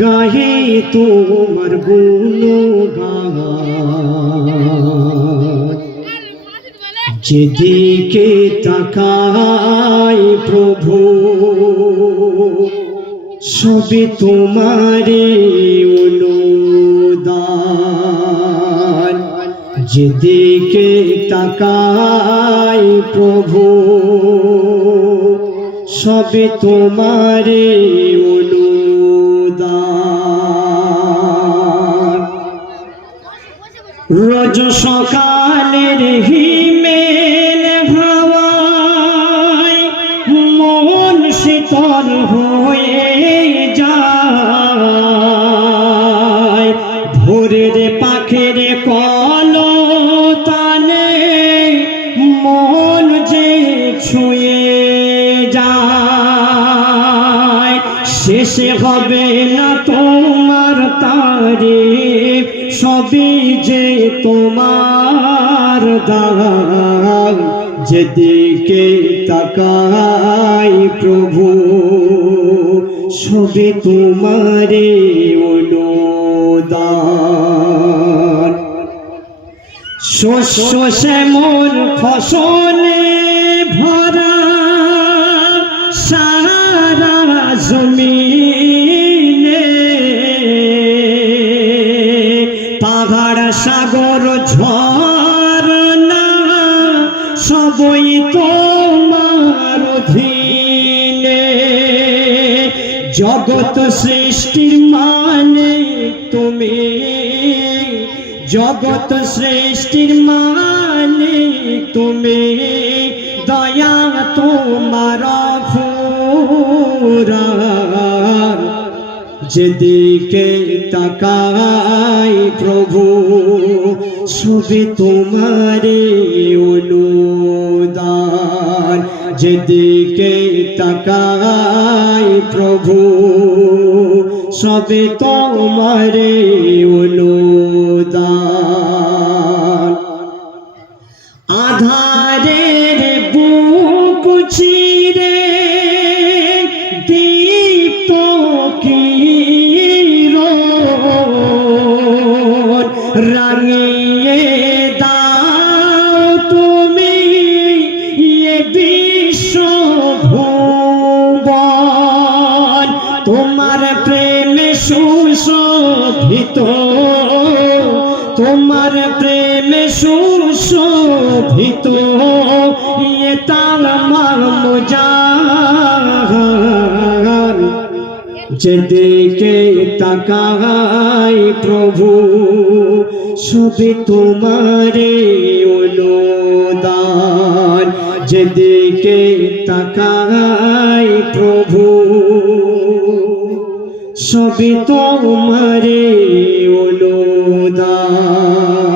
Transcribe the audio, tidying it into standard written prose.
গাহে তোমার গুণগান, যেদিকে তাকাই প্রভু সবে তোমারে অনুদান। যেদিকে তাকাই প্রভু সবে তোমারে অনুদান। রোজ সকালের হিমেল হাওয়ায় মন শীতল হয়ে যায়। ভোরের পাখির কলতানে মন যে ছুঁয়ে যায়। শেষে হবে না তোমার তারিফ, সবই যে তোমার দান। যেদিকে তাকাই প্রভু সবই তোমারে অনুদান। শস্য শ্যামল ফসলে ভরা সারা জমিনে, পাহাড় সাগর ঝরনা সবই তোমার অধীনে। জগৎ সৃষ্টির মানে তুমি, জগৎ সৃষ্টির মানে তুমি। দয়া তোমার ফুরান, যেদিকে তাকাই প্রভু সবে তোমারে অনুদান। যেদিকে তাকাই প্রভু সবে তোমারে অনুদান। আধারের বুক চিরে দীপ্ত কিরণ রাঙিয়ে দাও তুমি এ বিশ্বভুবন। তোমার প্রেমে সুশোভিত, তোমার প্রেমে সুশোভিত এ তামাম জাহান। যেদিকে তাকাই প্রভু সবে তোমারে অনুদান। যেদিকে তাকাই প্রভু সবে তোমারে অনুদান।